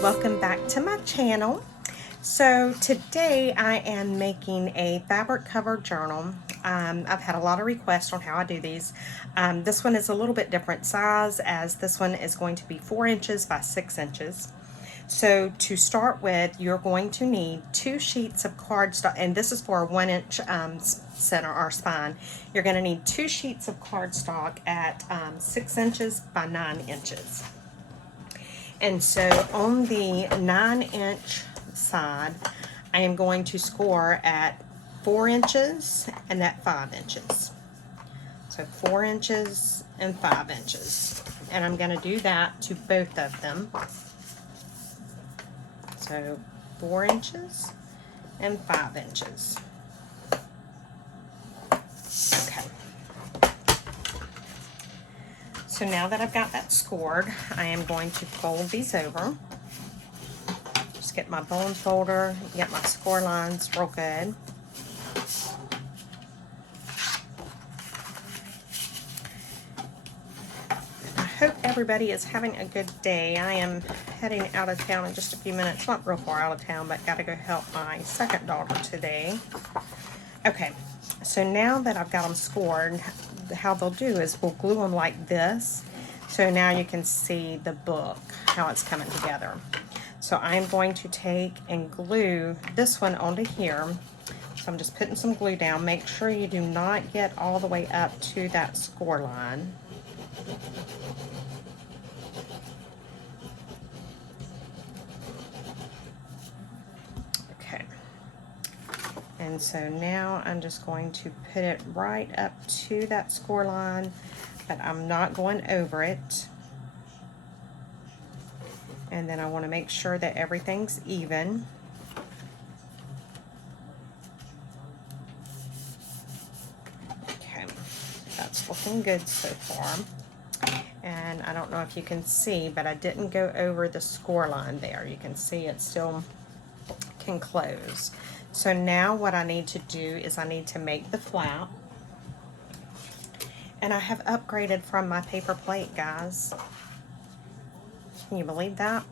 Welcome back to my channel. So today I am making a fabric covered journal. I've had a lot of requests on how I do these. This one is a little bit different size, as this one is going to be 4 inches by 6 inches. So to start with, you're going to need 2 sheets of cardstock, and this is for a 1 inch center or spine. You're going to need 2 sheets of cardstock at 6 inches by 9 inches. And so on the 9-inch side, I am going to score at 4 inches and at 5 inches. So 4 inches and 5 inches. And I'm going to do that to both of them. So 4 inches and 5 inches. Okay. So now that I've got that scored, I am going to fold these over. Just get my bone folder, get my score lines real good. I hope everybody is having a good day. I am heading out of town in just a few minutes. Not real far out of town, but got to go help my second daughter today. Okay, so now that I've got them scored, how they'll do is we'll glue them like this. So now you can see the book, how it's coming together. So I'm going to take and glue this one onto here. So I'm just putting some glue down. Make sure you do not get all the way up to that score line. Okay. And so now I'm just going to put it right up to that score line, but I'm not going over it. And then I want to make sure that everything's even. Okay, that's looking good so far. And I don't know if you can see, but I didn't go over the score line there. You can see it still can close. So now what I need to do is I need to make the flap. And I have upgraded from my paper plate, guys. Can you believe that?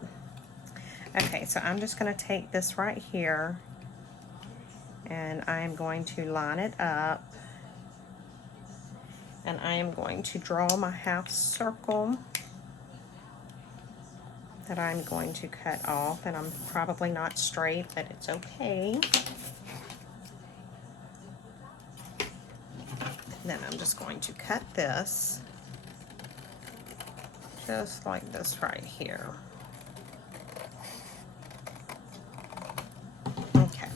Okay, so I'm just going to take this right here and I am going to line it up. And I am going to draw my half circle that I'm going to cut off, and I'm probably not straight, but it's okay. Then I'm just going to cut this just like this right here. Okay,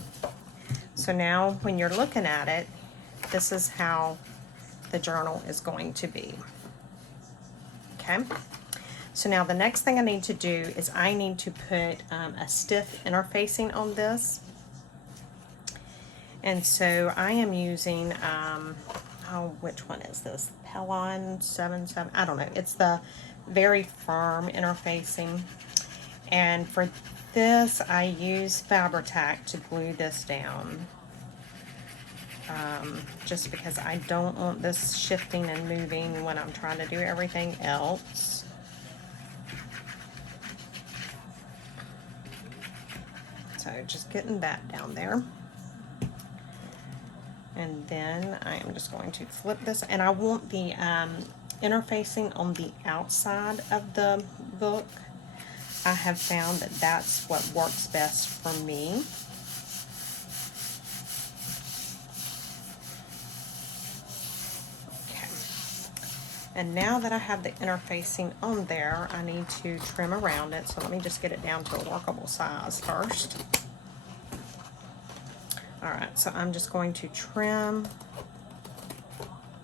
so now when you're looking at it, this is how the journal is going to be. Okay. So now the next thing I need to do is I need to put a stiff interfacing on this. And so I am using, which one is this? Pylant 77, I don't know. It's the very firm interfacing. And for this, I use Fabri-Tac to glue this down. Just because I don't want this shifting and moving when I'm trying to do everything else. So just getting that down there. And then I am just going to flip this, and I want the interfacing on the outside of the book. I have found that that's what works best for me. And now that I have the interfacing on there, I need to trim around it. So let me just get it down to a workable size first. Alright, so I'm just going to trim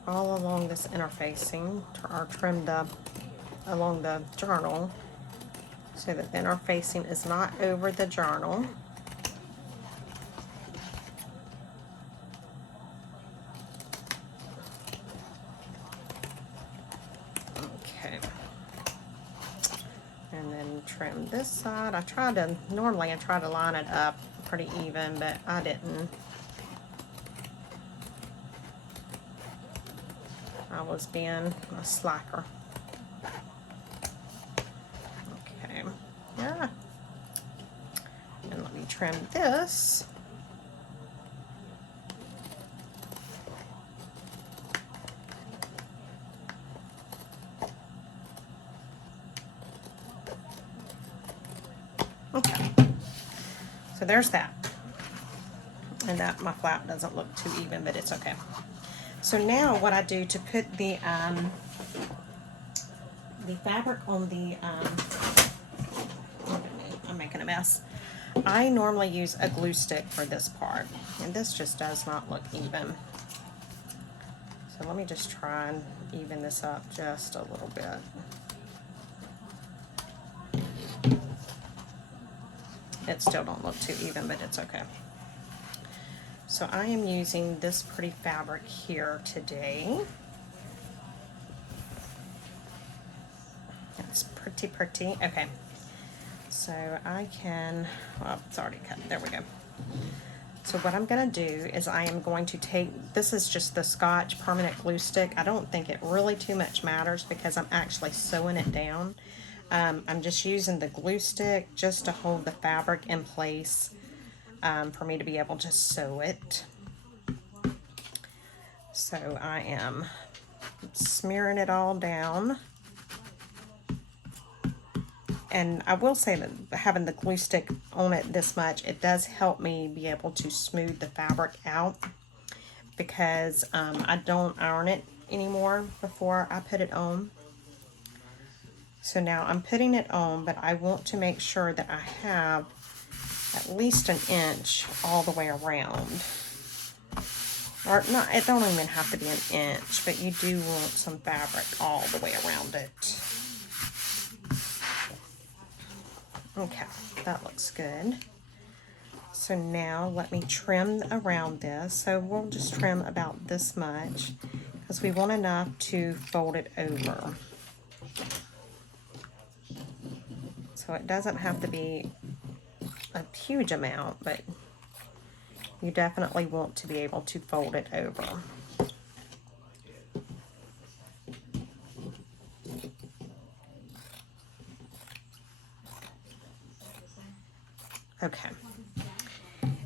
all along this interfacing, or trim the along the journal so that then our facing is not over the journal. Okay. And then trim this side. Normally I try to line it up pretty even, but I didn't. I was being a slacker. Okay, yeah. And let me trim this. Okay, so there's that. And that my flap doesn't look too even, but it's okay. So now what I do to put the fabric on the, I'm making a mess. I normally use a glue stick for this part, and this just does not look even. So let me just try and even this up just a little bit. It still don't look too even, but it's okay. So I am using this pretty fabric here today. It's pretty. Okay. So I can, well, it's already cut. There we go. So what I'm going to do is I am going to take, this is just the Scotch permanent glue stick. I don't think it really too much matters because I'm actually sewing it down. I'm just using the glue stick just to hold the fabric in place. For me to be able to sew it. So I am smearing it all down. And I will say that having the glue stick on it this much, it does help me be able to smooth the fabric out because I don't iron it anymore before I put it on. So now I'm putting it on, but I want to make sure that I have at least an inch all the way around. Or not, it don't even have to be an inch, but you do want some fabric all the way around it. Okay, that looks good. So now let me trim around this. So we'll just trim about this much because we want enough to fold it over. So it doesn't have to be a huge amount, but you definitely want to be able to fold it over. Okay.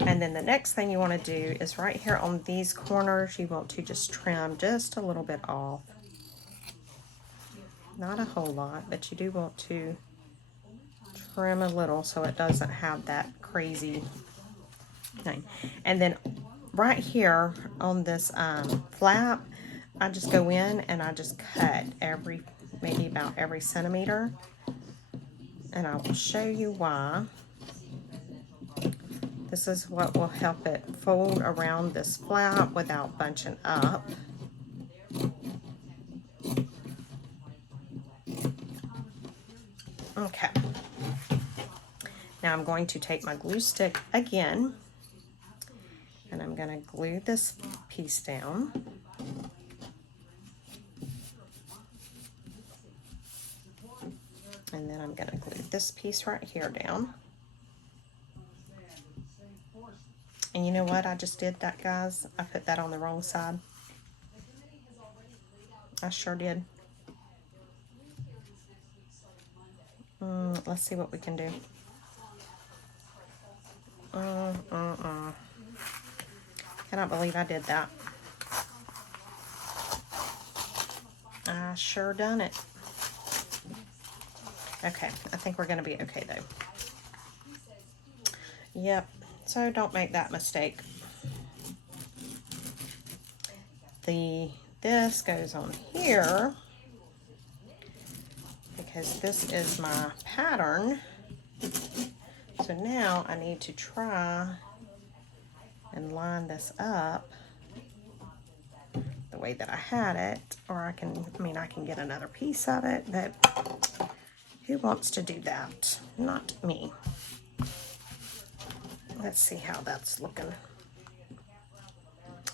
And then the next thing you want to do is right here on these corners, you want to just trim just a little bit off. Not a whole lot, but you do want to trim a little so it doesn't have that crazy thing. And then right here on this flap, I just go in and I just cut maybe about every centimeter. And I will show you why. This is what will help it fold around this flap without bunching up. Okay. Now I'm going to take my glue stick again, and I'm going to glue this piece down. And then I'm going to glue this piece right here down. And you know what? I just did that, guys. I put that on the wrong side. I sure did. Let's see what we can do. Cannot believe I did that. I sure done it. Okay, I think we're going to be okay though. Yep, so don't make that mistake. This goes on here because this is my pattern. So now I need to try and line this up the way that I had it, or I can get another piece of it, but who wants to do that? Not me. Let's see how that's looking.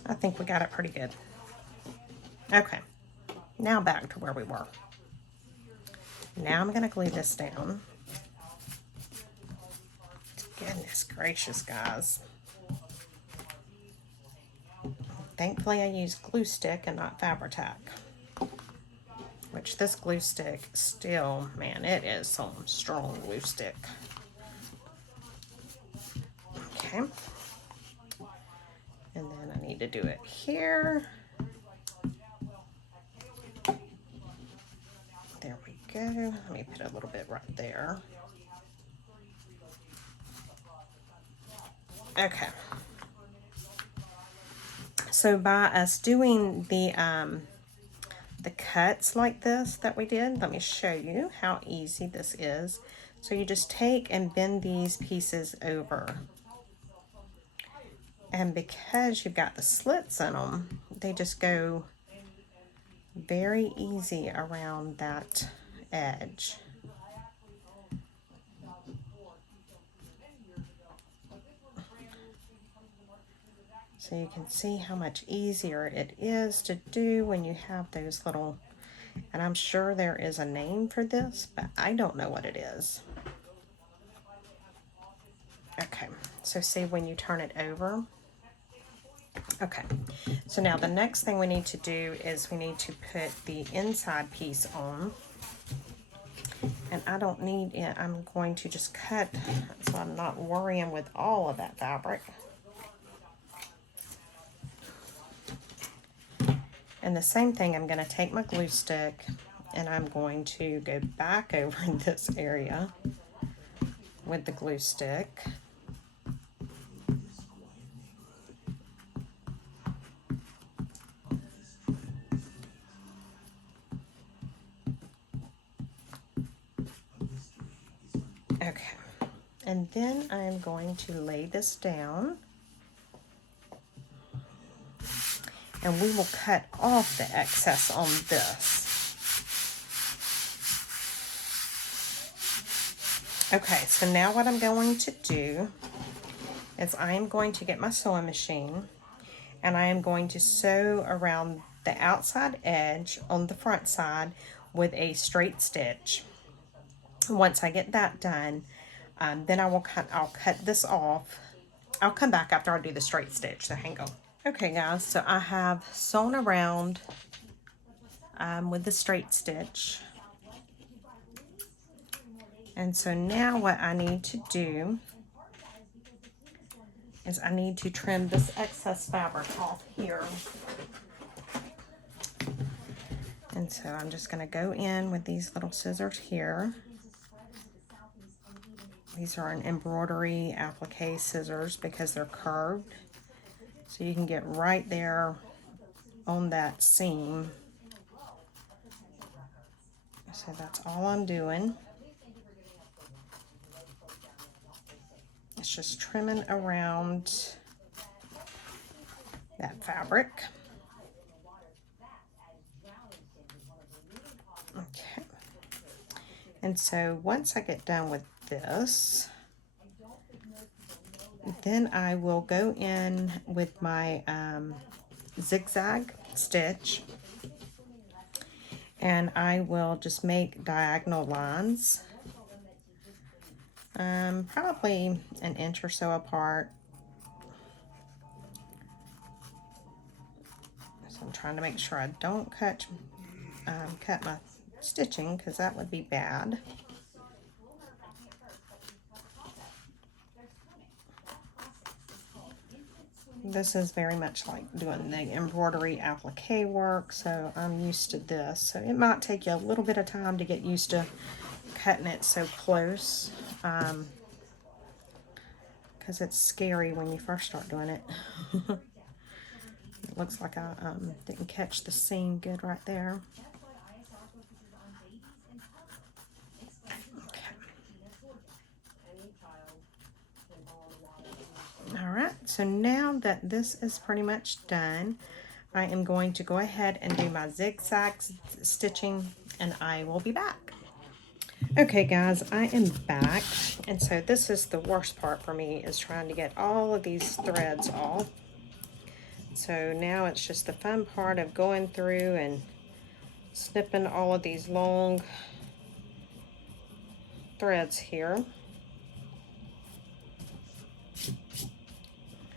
I think we got it pretty good. Okay, now back to where we were. Now I'm going to glue this down. Goodness gracious, guys. Thankfully, I used glue stick and not Fabri-Tac. Which this glue stick still, man, it is some strong glue stick. Okay. And then I need to do it here. There we go. Let me put a little bit right there. Okay. So by us doing the cuts like this that we did, let me show you how easy this is. So you just take and bend these pieces over. And because you've got the slits in them, they just go very easy around that edge. So you can see how much easier it is to do when you have those little, and I'm sure there is a name for this, but I don't know what it is. Okay, so see when you turn it over. Okay, so now the next thing we need to do is we need to put the inside piece on. And I don't need it, I'm going to just cut so I'm not worrying with all of that fabric. And the same thing, I'm going to take my glue stick and I'm going to go back over this area with the glue stick. Okay, and then I'm going to lay this down. And we will cut off the excess on this. Okay, so now what I'm going to do is I am going to get my sewing machine and I am going to sew around the outside edge on the front side with a straight stitch. Once I get that done, then I'll cut this off. I'll come back after I do the straight stitch, so hang on. Okay guys, so I have sewn around with the straight stitch. And so now what I need to do is I need to trim this excess fabric off here. And so I'm just going to go in with these little scissors here. These are an embroidery applique scissors because they're curved. So you can get right there on that seam. So that's all I'm doing. It's just trimming around that fabric. Okay. And so once I get done with this, then I will go in with my Zigzag Stitch, and I will just make diagonal lines, probably an inch or so apart. So I'm trying to make sure I don't cut my stitching, because that would be bad. This is very much like doing the embroidery applique work, so I'm used to this. So it might take you a little bit of time to get used to cutting it so close, because it's scary when you first start doing it. It looks like I didn't catch the seam good right there. Alright, so now that this is pretty much done, I am going to go ahead and do my zigzag stitching, and I will be back. Okay guys, I am back, and so this is the worst part for me, is trying to get all of these threads off. So now it's just the fun part of going through and snipping all of these long threads here.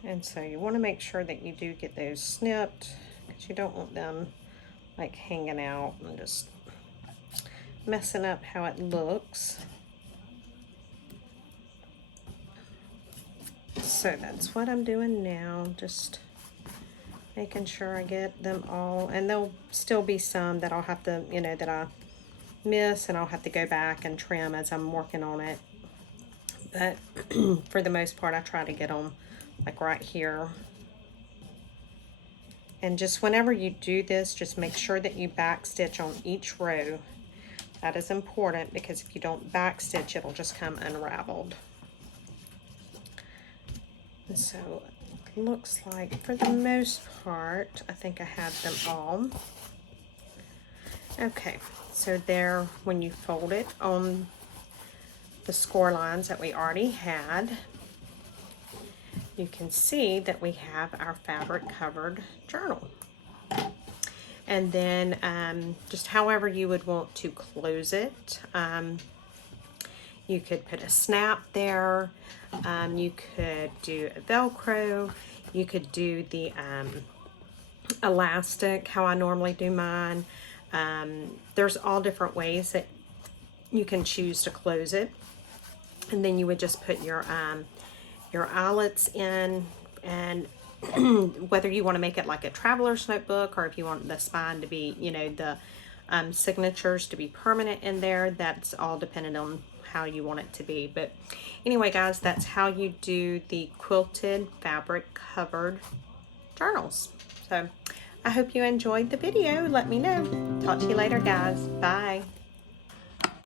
And so you want to make sure that you do get those snipped, because you don't want them like hanging out and just messing up how it looks. So that's what I'm doing now, just making sure I get them all. And there'll still be some that I'll have to, you know, that I miss, and I'll have to go back and trim as I'm working on it. But for the most part, I try to get them like right here. And just whenever you do this, just make sure that you back stitch on each row. That is important, because if you don't back stitch, it'll just come unraveled. And so it looks like for the most part, I think I have them all. Okay, so there, when you fold it on the score lines that we already had, you can see that we have our fabric covered journal. And then just however you would want to close it, you could put a snap there, you could do a Velcro, you could do the elastic, how I normally do mine. There's all different ways that you can choose to close it. And then you would just put your eyelets in, and whether you want to make it like a traveler's notebook, or if you want the spine to be, you know, the signatures to be permanent in there, that's all dependent on how you want it to be. But anyway guys, that's how you do the quilted fabric covered journals. So I hope you enjoyed the video. Let me know. Talk to you later guys. Bye.